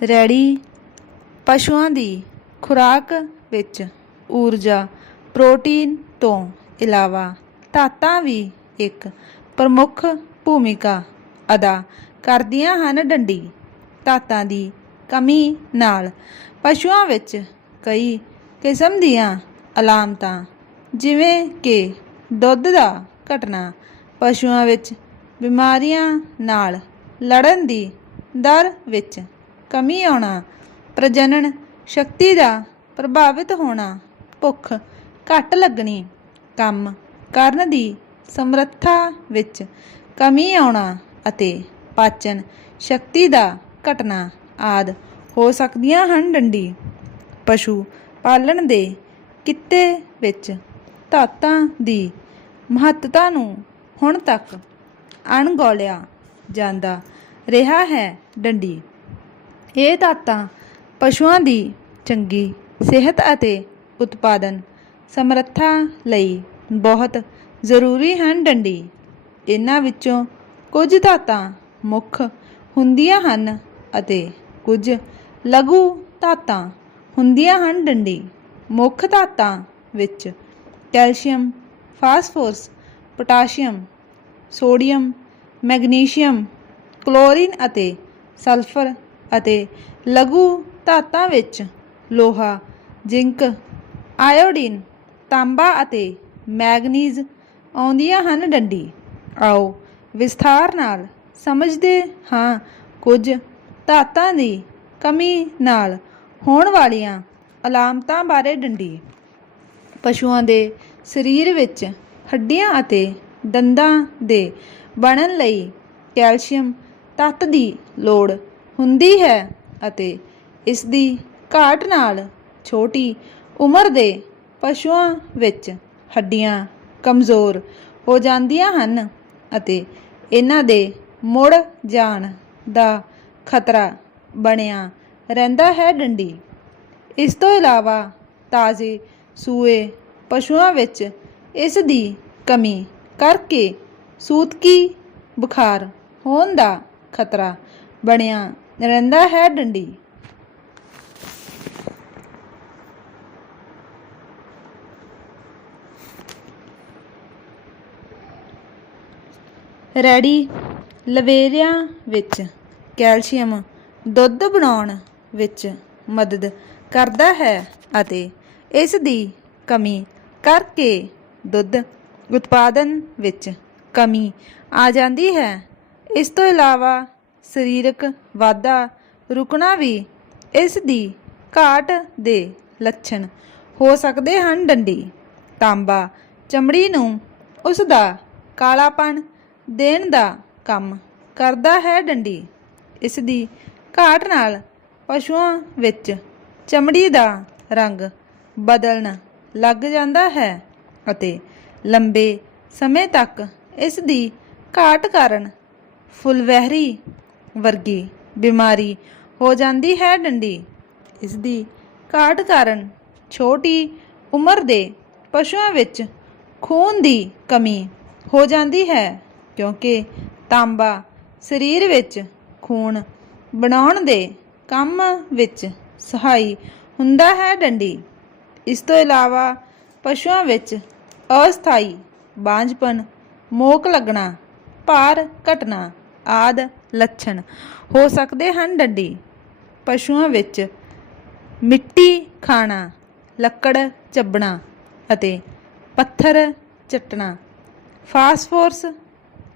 ਰੈੜੀ ਪਸ਼ੂਆਂ ਦੀ ਖੁਰਾਕ ਵਿੱਚ ਊਰਜਾ, ਪ੍ਰੋਟੀਨ ਤੋਂ ਇਲਾਵਾ ਧਾਤਾਂ ਵੀ ਇੱਕ ਪ੍ਰਮੁੱਖ ਭੂਮਿਕਾ ਅਦਾ ਕਰਦੀਆਂ ਹਨ ਡੰਡੀ। ਧਾਤਾਂ ਦੀ ਕਮੀ ਨਾਲ ਪਸ਼ੂਆਂ ਵਿੱਚ ਕਈ ਕਿਸਮ ਦੀਆਂ ਅਲਾਮਤਾਂ, ਜਿਵੇਂ ਕਿ ਦੁੱਧ ਦਾ ਘਟਨਾ ਪਸ਼ੂਆਂ ਵਿੱਚ ਬਿਮਾਰੀਆਂ ਨਾਲ ਲੜਨ ਦੀ ਦਰ ਵਿੱਚ ਕਮੀ ਆਉਣਾ, ਪ੍ਰਜਨਨ ਸ਼ਕਤੀ ਦਾ ਪ੍ਰਭਾਵਿਤ ਹੋਣਾ, ਭੁੱਖ ਘੱਟ ਲੱਗਣੀ, ਕੰਮ ਕਰਨ ਦੀ ਸਮਰੱਥਾ ਵਿੱਚ ਕਮੀ ਆਉਣਾ ਅਤੇ ਪਾਚਨ ਸ਼ਕਤੀ ਦਾ ਘਟਨਾ ਆਦ ਹੋ ਸਕਦੀਆਂ ਹਨ ਡੰਡੀ। ਪਸ਼ੂ ਪਾਲਣ ਦੇ ਕਿੱਤੇ ਵਿੱਚ ਧਾਤਾਂ ਦੀ ਮਹੱਤਤਾ ਨੂੰ ਹੁਣ ਤੱਕ ਅਣਗੌਲਿਆ ਜਾਂਦਾ ਰਿਹਾ ਹੈ ਡੰਡੀ। ਇਹ ਧਾਤਾਂ ਪਸ਼ੂਆਂ ਦੀ ਚੰਗੀ ਸਿਹਤ ਅਤੇ ਉਤਪਾਦਨ ਸਮਰੱਥਾ ਲਈ ਬਹੁਤ ਜ਼ਰੂਰੀ ਹਨ ਡੰਡੀ। ਇਹਨਾਂ ਵਿੱਚੋਂ ਕੁਝ ਧਾਤਾਂ ਮੁੱਖ ਹੁੰਦੀਆਂ ਹਨ ਅਤੇ ਕੁਝ ਲਘੂ ਧਾਤਾਂ ਹੁੰਦੀਆਂ ਹਨ ਡੰਡੀ। ਮੁੱਖ ਧਾਤਾਂ ਵਿੱਚ calcium, phosphorus, potassium, sodium, magnesium, chlorine ਅਤੇ ਸਲਫਰ ਅਤੇ ਲਘੂ ਧਾਤਾਂ ਵਿੱਚ ਲੋਹਾ, ਜ਼ਿੰਕ, ਆਇਓਡੀਨ, ਤਾਂਬਾ ਅਤੇ ਮੈਗਨੀਜ਼ ਆਉਂਦੀਆਂ ਹਨ ਡੰਡੀ। ਆਓ ਵਿਸਥਾਰ ਨਾਲ ਸਮਝਦੇ ਹਾਂ ਕੁਝ ਧਾਤਾਂ ਦੀ ਕਮੀ ਨਾਲ ਹੋਣ ਵਾਲੀਆਂ ਅਲਾਮਤਾਂ ਬਾਰੇ ਡੰਡੀ। ਪਸ਼ੂਆਂ ਦੇ ਸਰੀਰ ਵਿੱਚ ਹੱਡੀਆਂ ਅਤੇ ਦੰਦਾਂ ਦੇ ਬਣਨ ਲਈ ਕੈਲਸ਼ੀਅਮ ਤੱਤ ਦੀ ਲੋੜ ਹੁੰਦੀ ਹੈ ਅਤੇ ਇਸ ਦੀ ਘਾਟ ਨਾਲ ਛੋਟੀ ਉਮਰ ਦੇ ਪਸ਼ੂਆਂ ਵਿੱਚ ਹੱਡੀਆਂ ਕਮਜ਼ੋਰ ਹੋ ਜਾਂਦੀਆਂ ਹਨ ਅਤੇ ਇਹਨਾਂ ਦੇ ਮੁੜ ਜਾਣ ਦਾ ਖਤਰਾ ਬਣਿਆ ਰਹਿੰਦਾ ਹੈ ਡੰਡੀ। ਇਸ ਤੋਂ ਇਲਾਵਾ ਤਾਜ਼ੇ ਸੂਏ ਪਸ਼ੂਆਂ ਵਿੱਚ ਇਸ ਦੀ ਕਮੀ ਕਰਕੇ ਸੂਤਕੀ ਬੁਖਾਰ ਹੋਣ ਦਾ ਖਤਰਾ ਬਣਿਆ ਰਹਿੰਦਾ ਹੈ ਡੰਡੀ। ਰੈਡੀ। ਲਵੇਰਿਆਂ ਵਿੱਚ ਕੈਲਸ਼ੀਅਮ ਦੁੱਧ ਬਣਾਉਣ ਵਿੱਚ ਮਦਦ ਕਰਦਾ ਹੈ ਅਤੇ ਇਸ ਦੀ ਕਮੀ ਕਰਕੇ ਦੁੱਧ ਉਤਪਾਦਨ ਵਿੱਚ ਕਮੀ ਆ ਜਾਂਦੀ ਹੈ। ਇਸ ਤੋਂ ਇਲਾਵਾ ਸਰੀਰਕ ਵਾਧਾ ਰੁਕਣਾ ਵੀ ਇਸ ਦੀ ਘਾਟ ਦੇ ਲੱਛਣ ਹੋ ਸਕਦੇ ਹਨ ਡੰਡੀ। ਤਾਂਬਾ ਚਮੜੀ ਨੂੰ ਉਸ ਦਾ ਕਾਲਾਪਣ ਦੇਣ ਦਾ ਕੰਮ ਕਰਦਾ ਹੈ ਡੰਡੀ। ਇਸ ਦੀ ਘਾਟ ਨਾਲ ਪਸ਼ੂਆਂ ਵਿੱਚ ਚਮੜੀ ਦਾ ਰੰਗ ਬਦਲਣ ਲੱਗ ਜਾਂਦਾ ਹੈ ਅਤੇ ਲੰਬੇ ਸਮੇਂ ਤੱਕ ਇਸ ਦੀ ਘਾਟ ਕਾਰਨ ਫੁਲਵਹਿਰੀ ਵਰਗੀ ਬਿਮਾਰੀ ਹੋ ਜਾਂਦੀ ਹੈ ਡੰਡੀ। ਇਸ ਦੀ ਘਾਟ ਕਾਰਨ ਛੋਟੀ ਉਮਰ ਦੇ ਪਸ਼ੂਆਂ ਵਿੱਚ ਖੂਨ ਦੀ ਕਮੀ ਹੋ ਜਾਂਦੀ ਹੈ, ਕਿਉਂਕਿ ਤਾਂਬਾ ਸਰੀਰ ਵਿੱਚ ਖੂਨ ਬਣਾਉਣ ਦੇ ਕੰਮ ਵਿੱਚ ਸਹਾਈ ਹੁੰਦਾ ਹੈ ਡੰਡੀ। ਇਸ ਤੋਂ ਇਲਾਵਾ ਪਸ਼ੂਆਂ ਵਿੱਚ ਅਸਥਾਈ ਬਾਂਝਪਨ ਮੋਕ ਲੱਗਣਾ, ਭਾਰ ਘਟਣਾ ਆਦ ਲੱਛਣ। ਹੋ ਸਕਦੇ ਹਨ ਡੰਡੀ। ਪਸ਼ੂਆਂ ਵਿੱਚ ਮਿੱਟੀ ਖਾਣਾ, ਲੱਕੜ ਚੱਬਣਾ ਅਤੇ ਪੱਥਰ ਚੱਟਣਾ। ਫਾਸਫੋਰਸ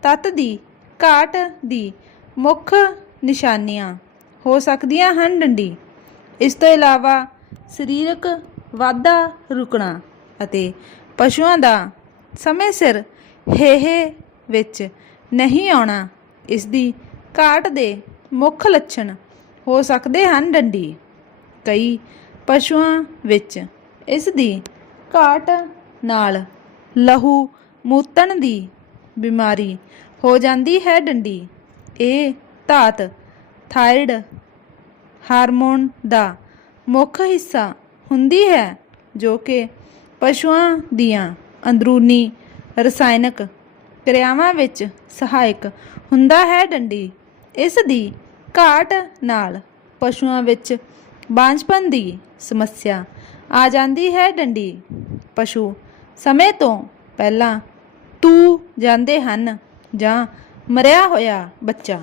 ਤੱਤ ਦੀ ਘਾਟ ਦੀ ਮੁੱਖ ਨਿਸ਼ਾਨੀਆਂ ਹੋ ਸਕਦੀਆਂ ਹਨ ਡੰਡੀ। ਇਸ ਤੋਂ ਇਲਾਵਾ ਸਰੀਰਕ ਵਾਧਾ ਰੁਕਣਾ ਅਤੇ ਪਸ਼ੂਆਂ ਦਾ ਸਮੇਂ ਸਿਰ ਹੇਹੇ ਵਿੱਚ ਨਹੀਂ ਆਉਣਾ ਇਸ ਦੀ ਘਾਟ ਦੇ ਮੁੱਖ ਲੱਛਣ ਹੋ ਸਕਦੇ ਹਨ ਡੰਡੀ। ਕਈ ਪਸ਼ੂਆਂ ਵਿੱਚ ਇਸ ਦੀ ਘਾਟ ਨਾਲ ਲਹੂ ਮੂਤਣ ਦੀ ਬਿਮਾਰੀ ਹੋ ਜਾਂਦੀ ਹੈ ਡੰਡੀ। ਇਹ ਧਾਤ ਥਾਇਰਡ ਹਾਰਮੋਨ ਦਾ ਮੁੱਖ ਹਿੱਸਾ ਹੁੰਦੀ ਹੈ ਜੋ ਕਿ ਪਸ਼ੂਆਂ ਦੀਆਂ ਅੰਦਰੂਨੀ ਰਸਾਇਣਕ ਕਿਰਿਆਵਾਂ ਵਿੱਚ ਸਹਾਇਕ ਹੁੰਦਾ ਹੈ ਡੰਡੀ। ਇਸ ਦੀ ਘਾਟ ਨਾਲ ਪਸ਼ੂਆਂ ਵਿੱਚ ਬਾਂਝਪਨ ਦੀ ਸਮੱਸਿਆ ਆ ਜਾਂਦੀ ਹੈ ਡੰਡੀ। ਪਸ਼ੂ ਸਮੇਂ ਤੋਂ ਪਹਿਲਾਂ ਤੂ ਜਾਂਦੇ ਹਨ ਜਾਂ ਮਰਿਆ ਹੋਇਆ ਬੱਚਾ।